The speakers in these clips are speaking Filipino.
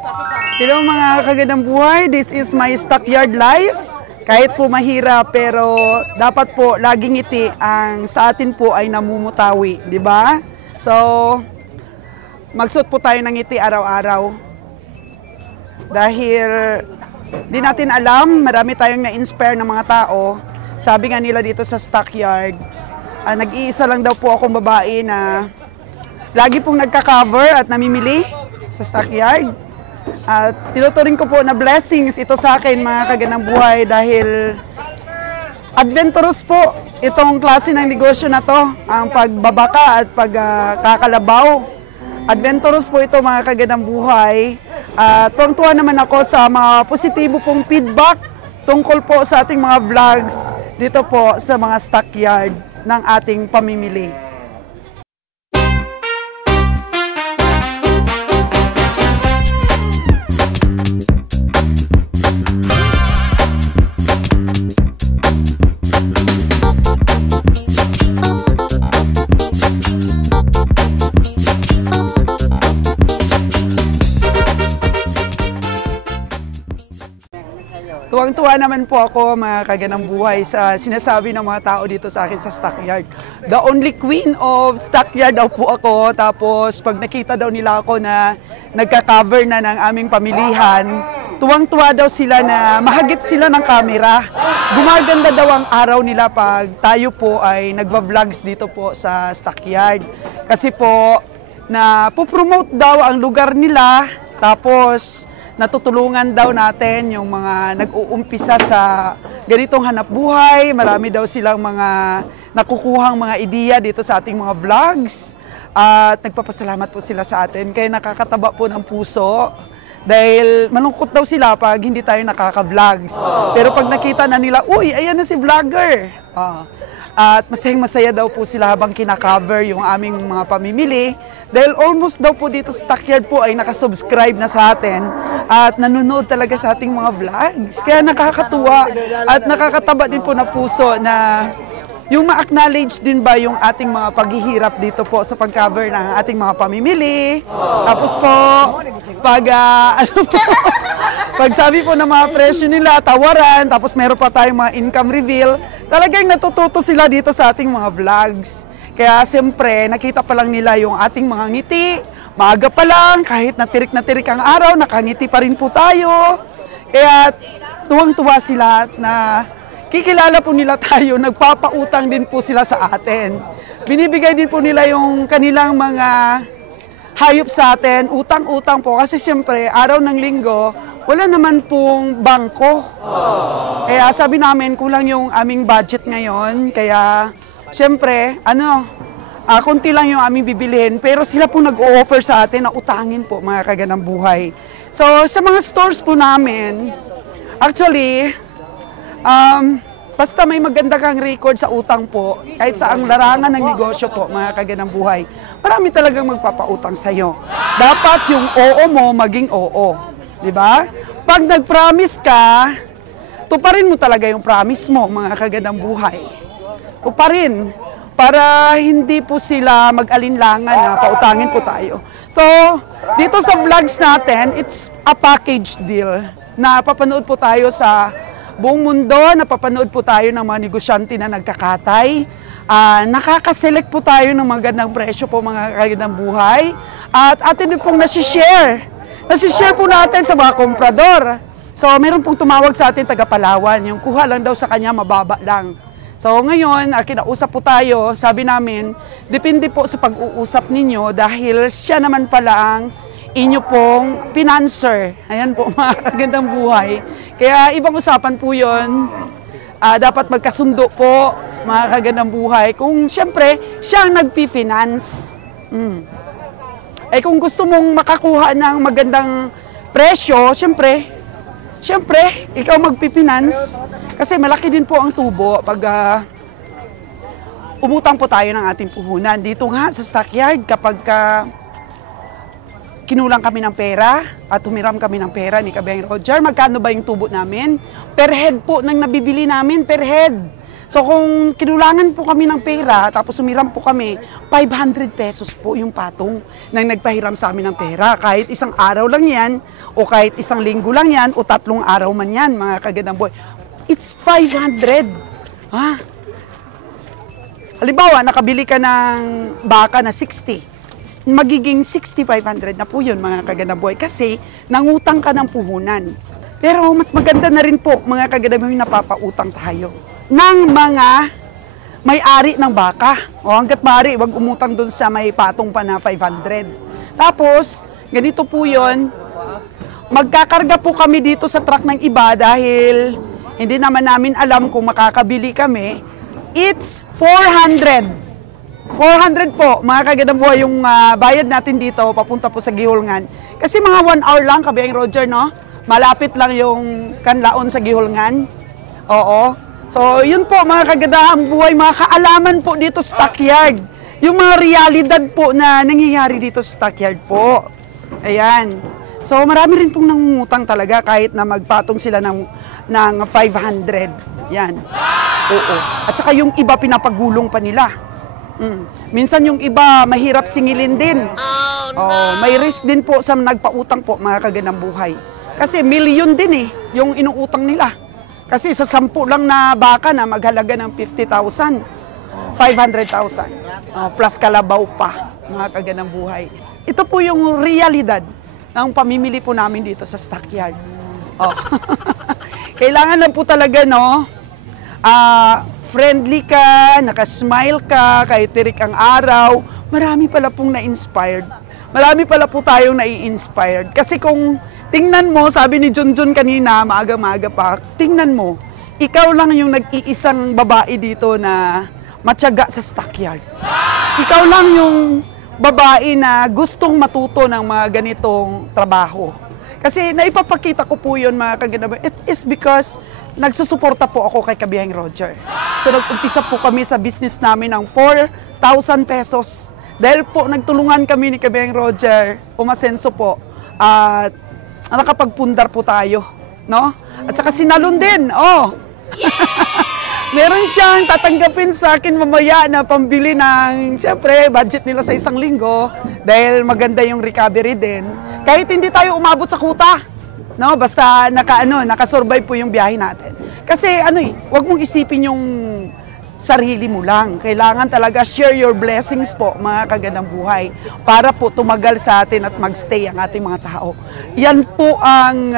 Hello mga kagandang buhay, this is my stockyard life. Kahit po mahirap pero dapat po laging ngiti ang sa atin po ay namumutawi, di ba? So, magsuot po tayo ng ngiti araw-araw. Dahil di natin alam, marami tayong na-inspire ng mga tao. Sabi nga nila dito sa stockyard, nag-iisa lang daw po akong babae na lagi pong nagka-cover at namimili sa stockyard. At tinuturing ko po na blessings ito sa akin mga kagandang buhay dahil adventurous po itong klase ng negosyo na to, ang pagbabaka at pagkakalabaw. Adventurous po ito mga kagandang buhay. Tuwang-tuwa naman ako sa mga positibo pong feedback tungkol po sa ating mga vlogs dito po sa mga stockyard ng ating pamimili. Tuwang-tuwa naman po ako mga kagandang buhay sa sinasabi ng mga tao dito sa akin sa stockyard. The only queen of stockyard daw po ako. Tapos pag nakita daw nila ako na nagka-cover na ng aming pamilihan, tuwang-tuwa daw sila na mahagip sila ng camera. Gumaganda daw ang araw nila pag tayo po ay nagva-vlogs dito po sa stockyard. Kasi po na po-promote daw ang lugar nila, tapos natutulungan daw natin yung mga nag-uumpisa sa ganitong hanap buhay. Marami daw silang mga nakukuhang mga ideya dito sa ating mga vlogs. At nagpapasalamat po sila sa atin. Kaya nakakataba po ng puso. Dahil malungkot daw sila pag hindi tayo nakaka-vlogs. Pero pag nakita na nila, uy, ayan na si vlogger. At masayang-masaya daw po sila habang kinakover yung aming mga pamimili. Dahil almost daw po dito sa stockyard po ay nakasubscribe na sa atin at nanonood talaga sa ating mga vlogs. Kaya nakakatuwa at nakakataba din po na puso na yung ma-acknowledge din ba yung ating mga paghihirap dito po sa pag-cover ng ating mga pamimili. Tapos po, pag sabi po ng mga presyo nila, tawaran, tapos meron pa tayong mga income reveal, talagang natututo sila dito sa ating mga vlogs. Kaya siyempre, nakita pa lang nila yung ating mga ngiti. Maaga pa lang, kahit na tirik ang araw, nakangiti pa rin po tayo. Kaya tuwang-tuwa sila na kikilala po nila tayo, nagpapautang din po sila sa atin. Binibigay din po nila yung kanilang mga hayop sa atin, utang-utang po. Kasi siyempre, araw ng linggo, wala naman pong bangko. Kaya sabi namin, kulang yung aming budget ngayon. Kaya siyempre, konti lang yung aming bibilihin. Pero sila po nag-o-offer sa atin na utangin po mga kagandang buhay. So sa mga stores po namin, actually, basta may maganda kang record sa utang po, kahit sa ang larangan ng negosyo po, mga kagandang buhay, marami talagang magpapautang sa'yo. Dapat yung oo mo maging oo. Diba? Pag nag-promise ka, tuparin mo talaga yung promise mo, mga kagandang buhay. Tuparin. Para hindi po sila mag-alinlangan na pautangin po tayo. So, dito sa vlogs natin, it's a package deal. Napapanood po tayo sa buong mundo, napapanood po tayo ng mga negosyante na nagkakatay. Nakaka-select po tayo ng magandang presyo po mga kagandang buhay. At atin din pong nasishare. Nasishare po natin sa mga komprador. So, meron pong tumawag sa atin taga Palawan. Yung kuha lang daw sa kanya, mababa lang. So, ngayon, kinausap po tayo. Sabi namin, depende po sa pag-uusap ninyo dahil siya naman pala ang inyo pong financer. Ayan po, mga kagandang buhay. Kaya ibang usapan po yun. Dapat magkasundo po, mga kagandang buhay. Kung siyempre, siya ang nagpi-finance. Kung gusto mong makakuha ng magandang presyo, siyempre, ikaw magpi-finance. Kasi malaki din po ang tubo pag umutang po tayo ng ating puhunan. Dito nga sa stockyard, kapag kinulang kami ng pera at humiram kami ng pera ni Kabeng Roger, magkano ba yung tubo namin? Per head po nang nabibili namin, per head. So kung kinulangan po kami ng pera, tapos sumiram po kami, 500 pesos po yung patong nang nagpahiram sa amin ng pera. Kahit isang araw lang yan, o kahit isang linggo lang yan, o 3 araw man yan, mga kagandang buhay. It's 500. Ha? Halimbawa, nakabili ka ng baka na 60. Magiging 6,500 na po yun, mga kagandang buhay. Kasi nangutang ka ng puhunan. Pero mas maganda na rin po, mga kagandang buhay, napapautang tayo ng mga may-ari ng baka. O hanggat maaari, wag umutang dun sa may patong pa na 500. Tapos, ganito po yun, magkakarga po kami dito sa truck ng iba dahil hindi naman namin alam kung makakabili kami. It's 400. 400 po, mga kagandang buhay, yung bayad natin dito, papunta po sa Gihulngan. Kasi mga 1 hour lang, Kabiyahing Roger, no? Malapit lang yung Kanlaon sa Gihulngan. Oo. So, yun po, mga kagandang buhay, mga kaalaman po dito sa stockyard. Yung mga realidad po na nangyayari dito sa stockyard po. Ayan. So, marami rin pong nangungutang talaga kahit na magpatong sila ng 500. Yan. Oo. At saka yung iba pinapagulong pa nila. Minsan yung iba mahirap singilin din. May risk din po sa nagpautang po, mga kagandang buhay. Kasi milyon din yung inuutang nila. Kasi sa 10 lang na baka na maghalaga ng 50,000, 500,000. Plus kalabaw pa, mga kagandang buhay. Ito po yung realidad ng pamimili po namin dito sa stockyard. Kailangan lang po talaga, no? Friendly ka, nakasmile ka, kahit tirik ang araw, marami pala pong na-inspired. Marami pala po tayong nai-inspired. Kasi kung tingnan mo, sabi ni Junjun kanina, maaga-maaga pa, tingnan mo, ikaw lang yung nag-iisang babae dito na matyaga sa stockyard. Ikaw lang yung babae na gustong matuto ng mga ganitong trabaho. Kasi naipapakita ko po yun, mga kagandang. It is because nagsusuporta po ako kay Kabiyahing Roger. So nag-umpisa po kami sa business namin ng 4,000 pesos. Dahil po nagtulungan kami ni Kabiyahing Roger, umasenso po, at nakapagpundar po tayo. No? At saka sinalon din. Meron siyang tatanggapin sa akin mamaya na pambili ng, siyempre, budget nila sa 1 linggo dahil maganda yung recovery din. Kahit hindi tayo umabot sa kuta, no? Basta nakasurvive po yung biyahe natin. Kasi wag mong isipin yung sarili mo lang. Kailangan talaga share your blessings po, mga kagandang buhay, para po tumagal sa atin at magstay ang ating mga tao. Yan po ang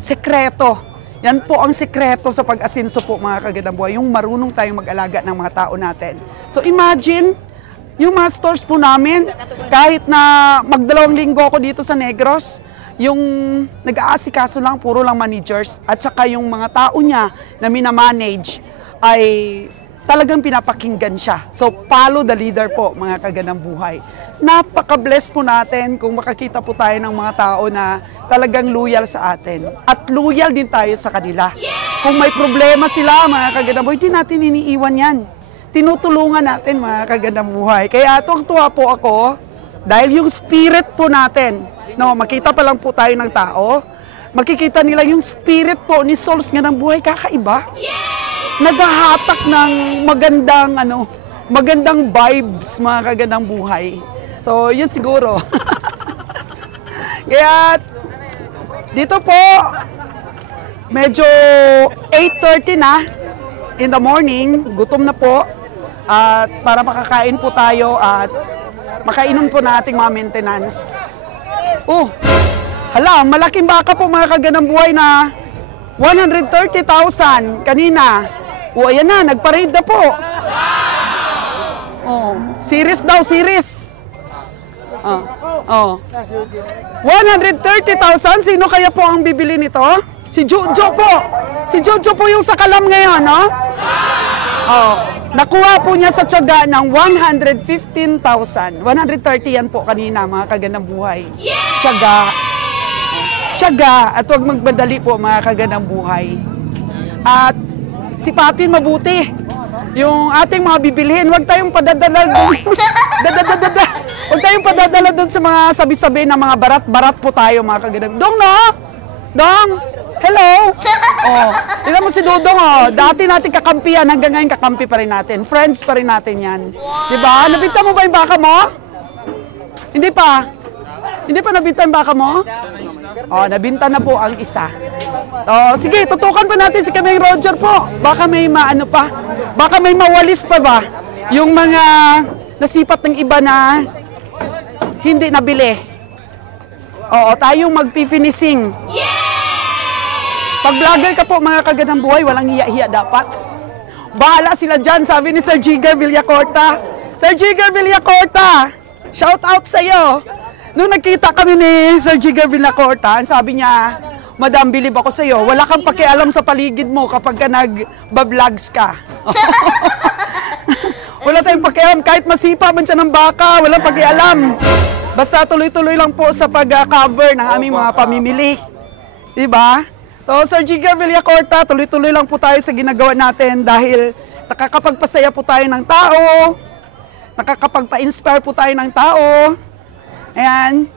sekreto. Yan po ang sekreto sa pag-asinso po, mga kagandang buhay, yung marunong tayong mag-alaga ng mga tao natin. So imagine, yung mga stores po namin, kahit na mag2 linggo ako dito sa Negros, yung nag-aasikaso lang, puro lang managers, at saka yung mga tao niya na minamanage ay talagang pinapakinggan siya. So, follow the leader po, mga kagandang buhay. Napaka-bless po natin kung makakita po tayo ng mga tao na talagang loyal sa atin. At loyal din tayo sa kanila. Kung may problema sila, mga kagandang buhay, hindi natin iniiwan yan. Tinutulungan natin, mga kagandang buhay. Kaya tuwang-tuwa po ako, dahil yung spirit po natin, no, makita pa lang po tayo ng tao, makikita nila yung spirit po ni Souls nga ng buhay, kakaiba. Naghahatak ng magandang vibes, mga kagandang buhay. So, yun siguro. Kaya, dito po, medyo 8:30 na in the morning, gutom na po. At para makakain po tayo at makainom po na ating mga maintenance. Hala, malaking baka po, mga kagandang buhay, na 130,000 kanina. Ayan na, nag-parade na po. Series daw, series. 130,000, sino kaya po ang bibili nito? Si Jojo po. Si Jojo po yung sa Kalam ngayon, no? Nakuha po niya sa tiyaga ng 115,000. 130 yan po kanina, mga kagandang buhay. Tiyaga. At huwag magmadali po, mga kagandang buhay. At sipatin mabuti yung ating mga bibilhin. Huwag tayong padadala doon. Huwag tayong padadala doon sa mga sabi-sabi na mga barat-barat po tayo, mga kagandang. Dong, no? Dong, Hello! Oh, tignan mo si Dudong, oh. Dati natin kakampihan, hanggang ngayon kakampi pa rin natin. Friends pa rin natin yan. Diba? Nabinta mo ba yung baka mo? Hindi pa? Hindi pa nabinta yung baka mo? Oh, nabinta na po ang isa. Oh, sige, tutukan pa natin si Kameng Roger po. Baka may maano pa. Baka may mawalis pa ba? Yung mga nasipat ng iba na hindi nabili. Oo, tayong magpi-finishing. Pag vlogger ka po mga kagandang buhay, walang hiya-hiya dapat. Bahala sila dyan, sabi ni Sir Jigger Villacorta. Sir Jigger Villacorta, shout out sa iyo. Nung nagkita kami ni Sir Jigger Villacorta, sabi niya, Madam, bilib ako sa iyo. Wala kang pakialam sa paligid mo kapag ka nag-vlogs ka. Wala tayong pakialam. Kahit masipa man siya ng baka, walang pakialam. Basta tuloy-tuloy lang po sa pag-cover ng aming mga pamimili. Diba? So, Sir Jigger Villacorta, tuloy-tuloy lang po tayo sa ginagawa natin dahil nakakapagpasaya po tayo ng tao, nakakapagpa-inspire po tayo ng tao. Ayan.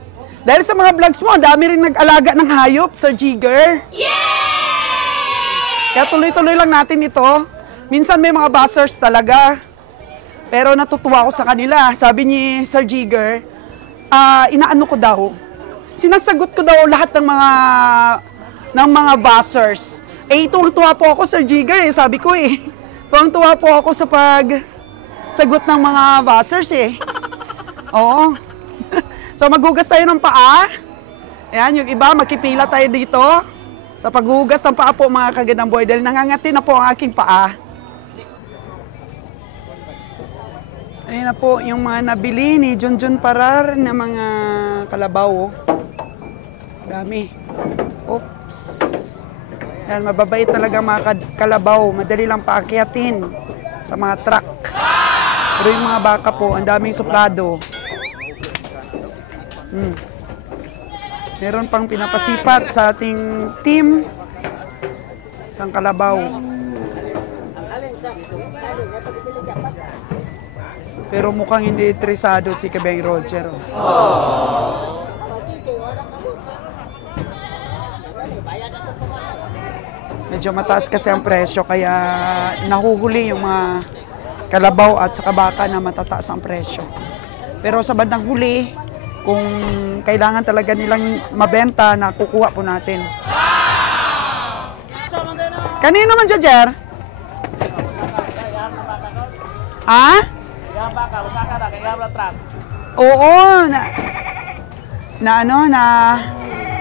Dahil sa mga vlogs mo, dami rin nag-alaga ng hayop, Sir Jigger. Kaya tuloy-tuloy lang natin ito. Minsan may mga buzzers talaga. Pero natutuwa ako sa kanila. Sabi ni Sir Jigger, inaano ko daw, sinasagot ko daw lahat ng mga buzzers. Tuwang-tuwa po ako, Sir Jigger, sabi ko Tuwang-tuwa po ako sa sagot ng mga buzzers Oo. So maghugas tayo ng paa. Ayan, yung iba, makipila tayo dito. Sa paghugas ng paa po mga kagandang buhay dahil nangangati na po ang aking paa. Ayan na po yung mga nabili ni Junjun Parar na mga kalabaw. Dami. Oops. Ayan, mababait talaga mga kalabaw. Madali lang paakyatin sa mga truck. Pero yung mga baka po, ang daming suplado. Meron pang pinapasipat sa ating team. Isang kalabaw. Pero mukhang hindi interesado si Kameng Roger. Medyo mataas kasi ang presyo kaya nahuhuli yung mga kalabaw at saka baka na matataas ang presyo. Pero sa bandang huli, kung kailangan talaga nilang mabenta, na kukuha po natin. Kanino man dyan, Jer? Ha? Oo, na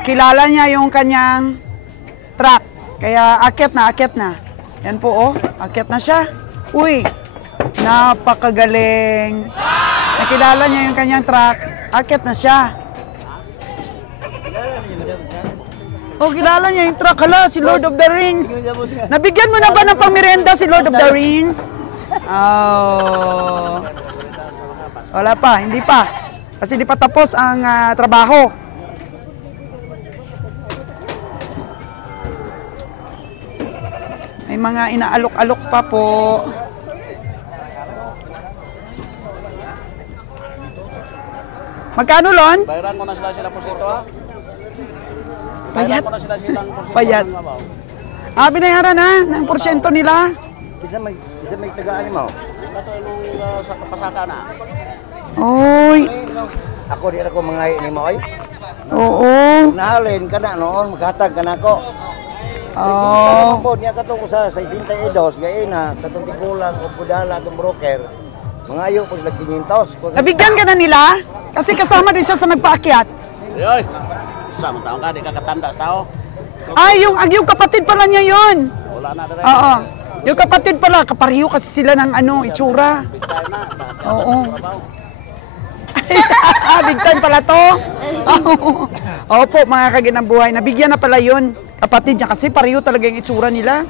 kilala niya yung kanyang truck. Kaya akyat na. Yan po, akyat na siya. Uy, napakagaling. Nakilala niya yung kanyang truck. Akyat na siya. Kilala niya yung truck. Hala, si Lord of the Rings. Nabigyan mo na ba ng pangmerenda si Lord of the Rings? Wala pa, hindi pa. Kasi hindi pa tapos ang trabaho. May mga inaalok-alok pa po. Magkano, Lon? Bayaran ko na sila po sito, ha? Payat. Ko na sila porsyento. Payat. Binayaran na ng porsyento nila. Isa may tagaan mo. Ito yung sa kapasaka na. Oy. Ako di ako mangayi ni mo, ay. Oo. Nahalin ka na noon, maghatag ka na ako. Oh. Niya katong sa 62, gayon na, katong tikulang o pudala ng broker. Mangayo po sila 500. Nabigyan ka na nila? Kasi kasama din siya sa nagpaakyat. Yoy! Sama taong ka, di ka katanda sa tao. Yung kapatid pala niya yun. Wala na rin. Oo. Yung kapatid pala, kapariho kasi sila ng itsura. Big time na. Oo. Big time pala to. Opo, mga kaginang buhay. Nabigyan na pala yun. Kapatid niya kasi pareho talaga yung itsura nila.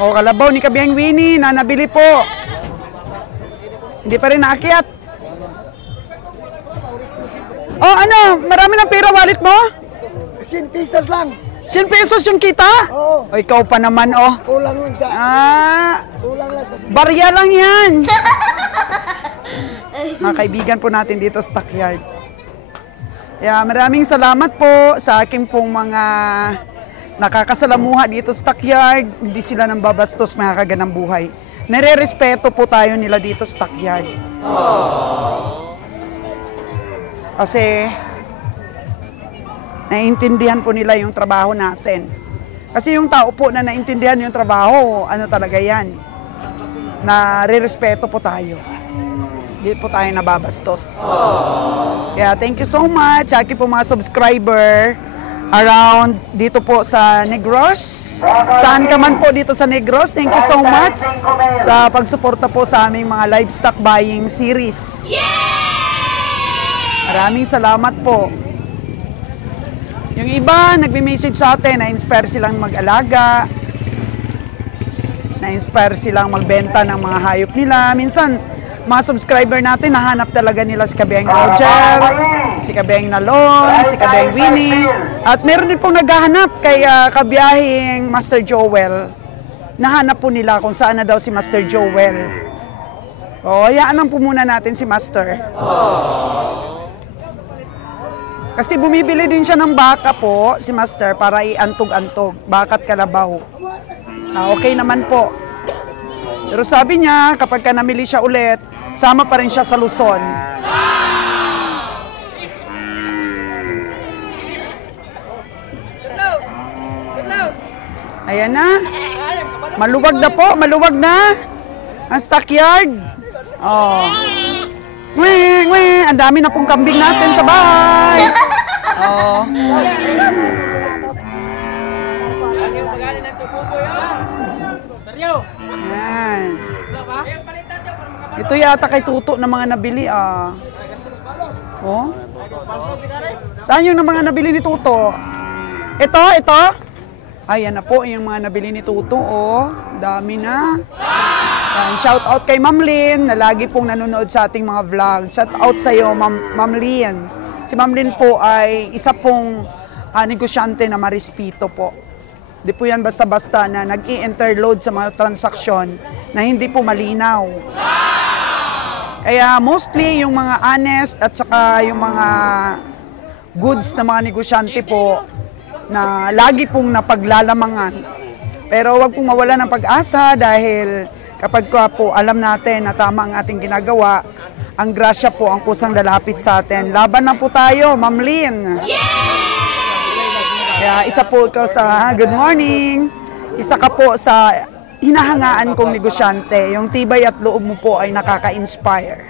Kalabaw ni Kabiyang Winnie na nabili po. Hindi pa rin naakyat. Marami ng pera wallet mo? 10 pesos lang. 10 pesos yung kita? Oo. O, ikaw pa naman, oh. Kulang lang sa... Kulang lang sa... Barya lang yan. Mga kaibigan po natin dito sa Stockyard. Yeah, maraming salamat po sa aking pong mga nakakasalamuha dito sa Stockyard. Hindi sila nang babastos, mga kaganang buhay. Nare-respeto po tayo nila dito sa Stockyard. Kasi naiintindihan po nila yung trabaho natin. Kasi yung tao po na naiintindihan yung trabaho, ano talaga yan? Nare-respeto po tayo. Hindi po tayo nababastos. Yeah, thank you so much. Aki po mga subscriber around dito po sa Negros. Saan ka man po dito sa Negros, thank you so much sa pagsuporta po sa aming mga livestock buying series. Maraming salamat po. Yung iba, nagme-message sa atin, na-inspire silang mag-alaga, na-inspire silang magbenta ng mga hayop nila. Minsan, mga subscriber natin, nahanap talaga nila si Kabeng Roger, si Kabeng Nalon, si Kabeng Winnie. At meron din pong naghahanap kay kabiyahing Master Joel. Nahanap po nila kung saan na daw si Master Joel. O, hayaan po muna natin si Master. Kasi bumibili din siya ng baka po, si Master, para iantog-antog. Bakat kalabaw. Okay naman po. Pero sabi niya, kapag ka namili siya ulit, sama pa rin siya sa Luzon. Ayan na. Maluwag na po, maluwag na. Ang stockyard. Oh. Weng, weng. Ang dami na pong kambing natin sa bahay. Oh. Ayan. Ito yata kay Tuto na mga nabili, ah. Oh? Saan yung mga nabili ni Tuto? Ito, ito? Ayan na po yung mga nabili ni Tuto, oh. Dami na. Shout out kay Ma'am Lynn na lagi pong nanonood sa ating mga vlog. Shout out sa iyo, Ma'am Lynn. Si Ma'am Lynn po ay isa pong negosyante na marispito po. Di po yan basta-basta na nag-i-interload sa mga transaksyon na hindi po malinaw. Kaya mostly yung mga honest at saka yung mga goods na mga negosyante po na lagi pong napaglalamangan. Pero wag pong mawala ng pag-asa dahil kapag po alam natin na tama ang ating ginagawa, ang grasya po ang kusang lalapit sa atin. Laban na po tayo, Ma'am Lynn. Kaya isa po ikaw sa good morning. Isa ka po sa hinahangaan kong negosyante. Yung tibay at loob mo po ay nakaka-inspire.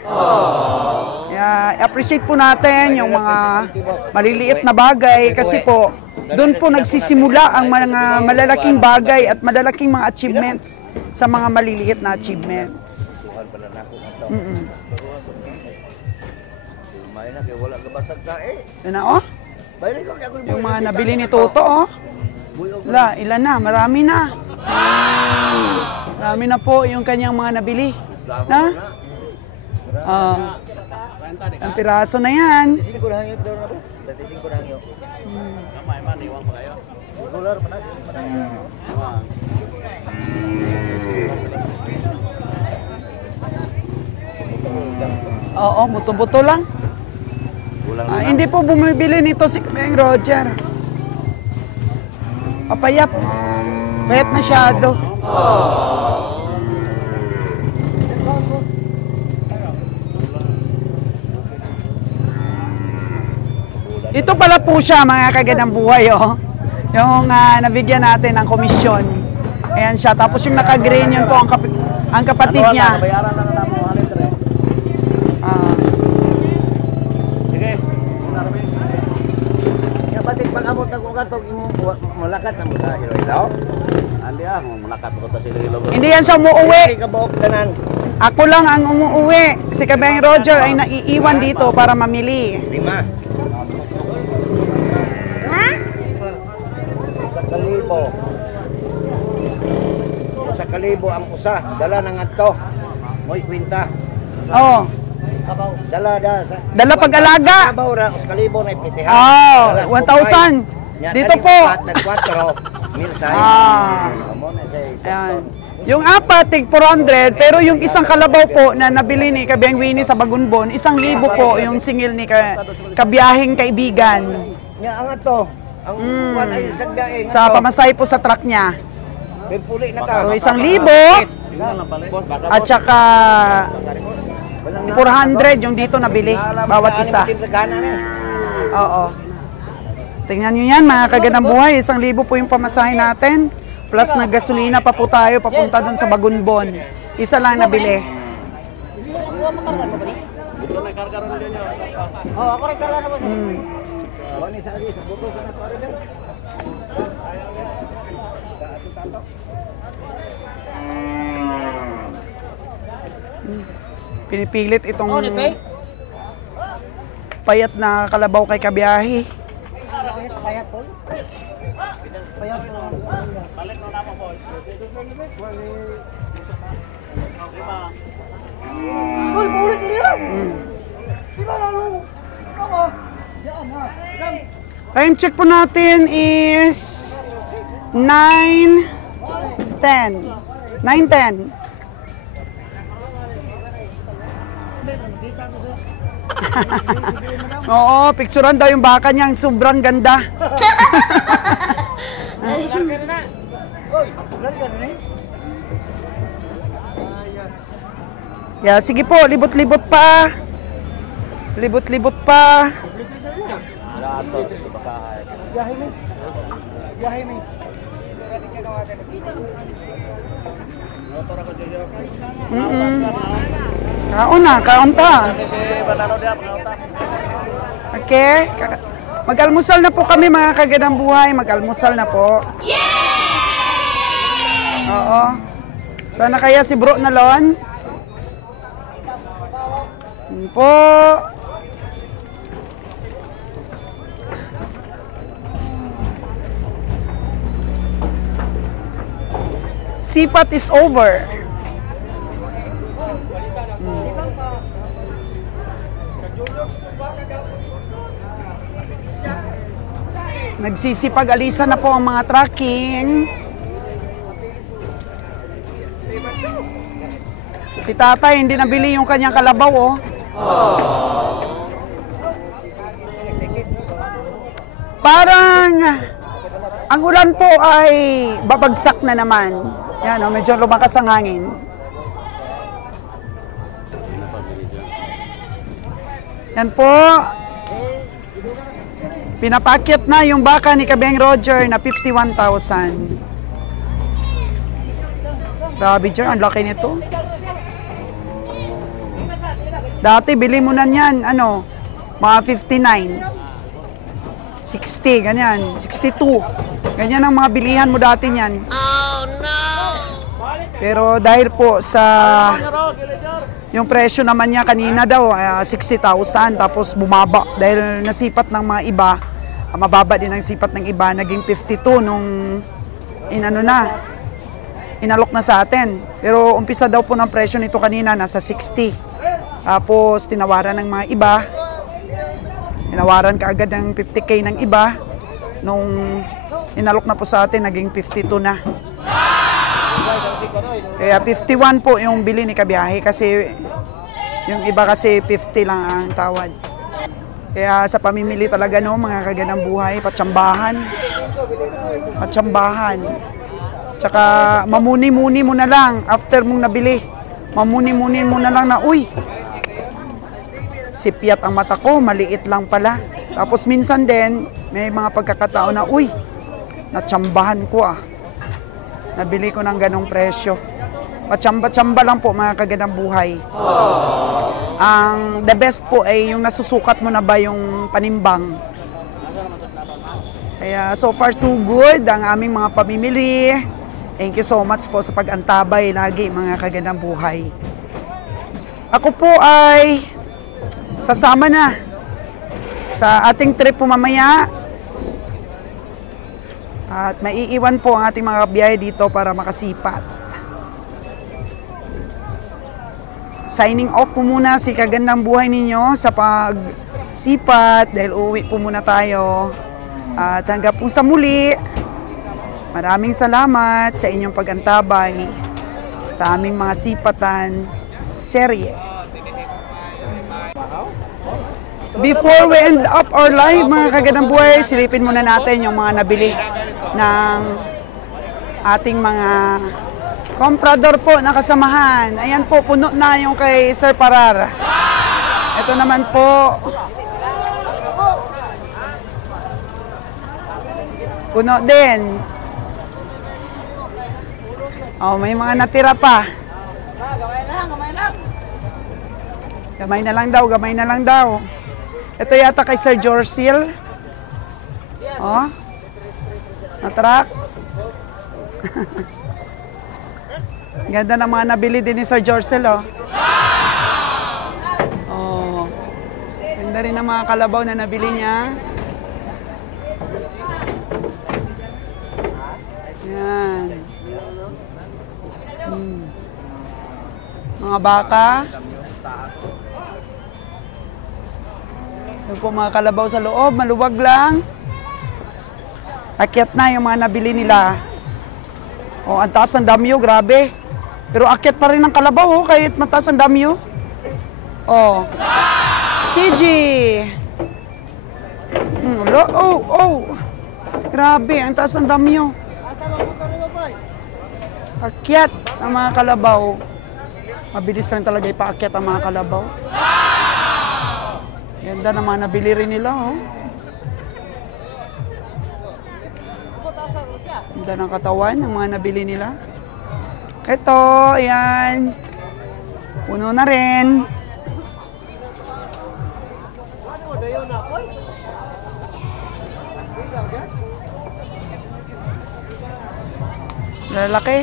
Kaya appreciate po natin yung mga maliliit na bagay kasi po doon po nagsisimula ang mga malalaking bagay at malalaking mga achievements sa mga maliliit na achievements. Yan na, oh. Yung mga nabili ni Toto, oh. Ilan na, marami na. Marami na po yung kanyang mga nabili. Na? Ang piraso na yan. Oo, buto-buto lang. Hindi po bumibili nito si Kabeng Roger. Papayat. Payat masyado. Ito pala po siya, mga kagandang buhay, oh. Yung nabigyan natin ng komisyon. Ayan siya. Tapos yung naka-green, yun po ang kapatid niya. Pag-abot ng kugatog, malakat na mo sa Iloilo? Andi malakat ko sa Iloilo. Hindi yan siya umuwi. Ako lang ang umuwi. Si Kabeng Roger ay naiiwan dito para mamili. 5. Sa kalibo ang usa. Dala ng ato. Mo'y kwinta. Oo. Dala pag-alaga. Kabaw ra, sa kalibo na ipitihan. Oh, 1,000. Dito po. Nag-4, milsay. Amo na siya. Ayan. Yung apat, tig 400, pero yung isang kalabaw po na nabili ni Kabiang Winnie sa Bagunbon, 1,000 po yung singil ni kabiyahing kaibigan. Nya ang ato. Ang kuwan ay sagdaing. Sa pamasahe po sa truck niya. Puli na ka. So 1,000 at saka 400 yung dito nabili, bawat isa. Oo. Tingnan nyo yan mga kagandang buhay, 1,000 po yung pamasahe natin. Plus naggasolina pa po tayo papunta doon sa Bagunbon. Isa lang nabili. Pinipilit itong payat na kalabaw kay kabiyahe. Time check po natin is 9:10. 9:10. Oo, picturean daw yung baka niya, sobrang ganda. Yeah, sige po, libot-libot pa. Libot-libot pa. Kaon na, kaon ta. Okay. Mag-almusal na po kami mga kagandang buhay. Mag-almusal na po. Oo. Sana kaya si Bro Nalon? Po. Sipat is over. Nagsisipag-alisan na po ang mga trucking. Si tatay hindi nabili yung kanyang kalabaw, oh. Parang ang ulan po ay babagsak na naman. Yan, oh, medyo lumakas ang hangin. Yan po. Pinapakyat na yung baka ni Kabiang Roger na 51,000. Grabe, Jer, ang laki nito. Dati, bili mo na yan, ano, mga 59. 60, ganyan. 62. Ganyan ang mga bilihan mo dati niyan. Oh, no! Pero dahil po sa yung presyo naman niya kanina daw, 60,000. Tapos bumaba dahil nasipat ng mga iba. Mababa din ang sipat ng iba. Naging 52 nung inalok na sa atin. Pero umpisa daw po ng presyo nito kanina, nasa 60. Tapos tinawaran ng mga iba. Tinawaran kaagad ng 50K ng iba. Nung inalok na po sa atin, naging 52 na. Kaya 51 po yung bili ni Kabiyahe kasi yung iba kasi 50 lang ang tawad. Kaya sa pamimili talaga no, mga kagandang buhay, patsambahan. Patsambahan. Tsaka mamuni-muni mo na lang after mong nabili. Mamuni-muni mo na lang na, uy, sipyat ang mata ko, maliit lang pala. Tapos minsan din, may mga pagkakataon na, uy, natsambahan ko ah. Nabili ko ng ganong presyo. Patsamba-tsamba lang po mga kagandang buhay. Ang the best po ay yung nasusukat mo na ba yung panimbang. Kaya so far so good ang aming mga pamimili. Thank you so much po sa pag-antabay lagi mga kagandang buhay. Ako po ay sasama na sa ating trip po mamaya. At maiiwan po ang ating mga biyahe dito para makasipat. Signing off po muna si kagandang buhay ninyo sa pagsipat dahil uuwi po muna tayo. At hanggang po sa muli, maraming salamat sa inyong pagantabay sa aming mga sipatan serye. Before we end up our live, mga kagandang buhay, silipin muna natin yung mga nabili ng ating mga comprador po na kasamahan. Ayan po, puno na yung kay Sir Parar. Ito naman po, puno din. Oh, may mga natira pa. Gamay na lang daw, gamay na lang daw. Ito yata kay Sir Jorsil. Oh. Na-track. Ganda ng mga nabili din ni Sir Jorsil, oh. Oh. Ganda rin ng mga kalabaw na nabili niya. Yan. Mga baka. Yung po mga kalabaw sa loob, maluwag lang. Akyat na yung mga nabili nila. O, ang taas ng damyo, grabe. Pero akyat pa rin ang kalabaw, oh, kahit mataas ang damyo. O, CG. Grabe, ang taas ng damyo. Akyat ang mga kalabaw. Mabilis lang talaga ipaakyat ang mga kalabaw. Ganda naman, nabili rin nila, oh. Ganda ng katawan ng mga nabili nila. Ito, ayan. Puno na rin. Lalaki.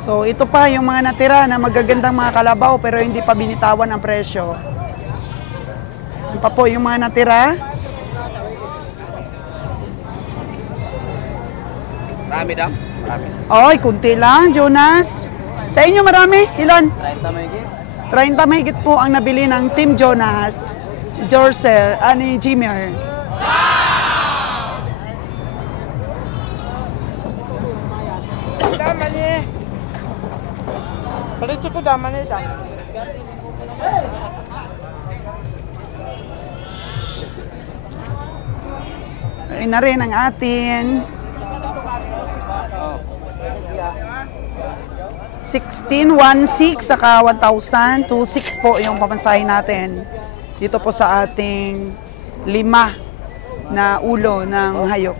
So, ito pa yung mga natira na magagandang mga kalabaw pero hindi pa binitawan ang presyo. Yan pa po yung mga natira. Marami daw? Marami. Oy, kunti lang, Jonas. Sa inyo marami? Ilan? 30 may higit. 30 mahigit po ang nabili ng Team Jonas, Jorcel, ni Jimmer. Daman eh. Palito ko daman eh. Ayun na rin ang atin. 16,16 saka 1,000, 2,6 po yung pamansahin natin. Dito po sa ating 5 na ulo ng hayop.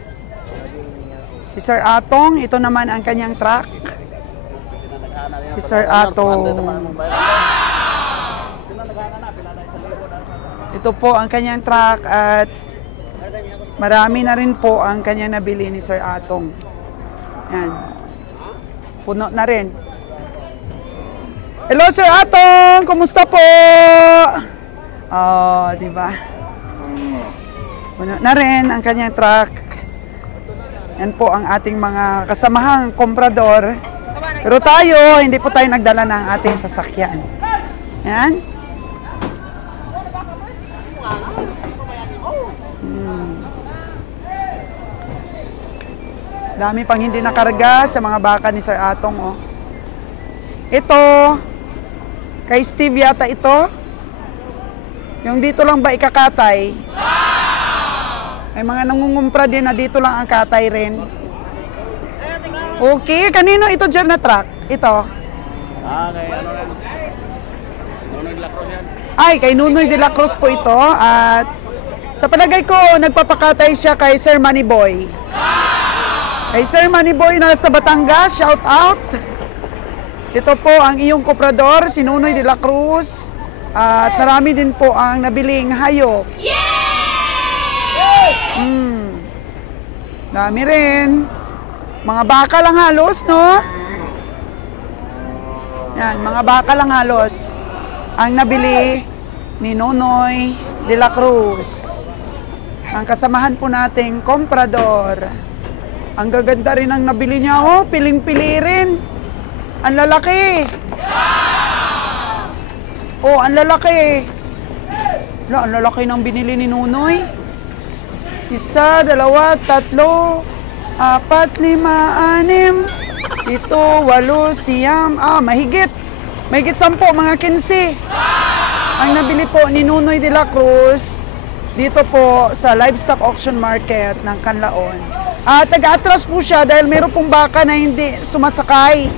Si Sir Atong, ito naman ang kanyang truck. Si Sir Atong. Ito po ang kanyang truck at marami na rin po ang kanyang nabili ni Sir Atong. Yan. Puno na rin. Hello Sir Atong, kumusta po? Oh, di ba? Puno na rin ang kanyang truck. Yan po ang ating mga kasamahang komprador. Pero tayo, hindi po tayo nagdala ng ating sasakyan. Yan. Dami pang hindi nakarga sa mga baka ni Sir Atong, oh. Ito, kay Steve yata ito. Yung dito lang ba ikakatay? May mga nangungumpra din na dito lang ang katay rin. Okay, kanino ito dyan na truck? Ito. Kay ano rin. Nunoy de la Cruz yan. Ay, kay Nunoy de la Cruz po ito. At sa palagay ko, nagpapakatay siya kay Sir Moneyboy. Kay Sir Moneyboy na sa Batangas, shout out. Ito po ang iyong koprador, si Nunoy de la Cruz. At marami din po ang nabiling hayop. Dami rin. Mga baka lang halos, no? Yan, mga baka lang halos ang nabili ni Nunoy de la Cruz. Ang kasamahan po nating komprador. Ang gaganda rin ang nabili niya, oh. Piling-pili rin. Ang lalaki. Oh, ang lalaki. Ang lalaki ng binili ni Nunoy. 1, 2, 3, 4, 5, 6, 7, 8, 9, mahigit. Mahigit 10, mga 15. Ang nabili po ni Nunoy de la Cruz dito po sa livestock auction market ng Canlaon. Taga-atras po siya dahil meron pong baka na hindi sumasakay.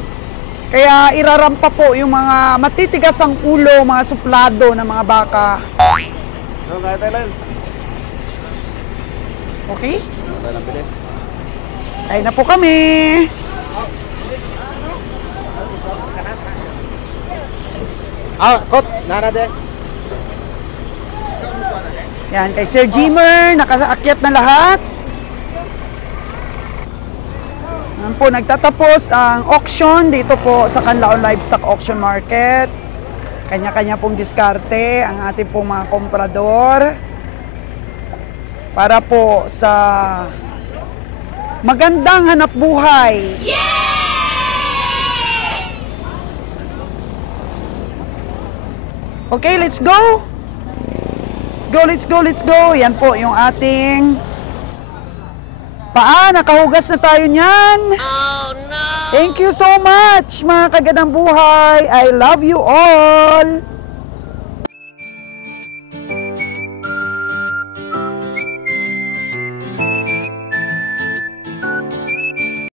Kaya irarampa po yung mga matitigas ang ulo, mga suplado ng mga baka. Ano kaya Thailand? Okay? Ano lang bilhin? Ay na po kami. Kot, nanade. Yan, kay Sir Jimmer, nakaakyat na lahat. Yan po, nagtatapos ang auction dito po sa Canlaon Livestock Auction Market. Kanya-kanya pong diskarte ang ating pong mga komprador para po sa magandang hanap buhay. Okay, let's go! Let's go! Yan po yung ating paa. Nakahugas na tayo niyan. Oh, no! Thank you so much, mga kagandang buhay. I love you all!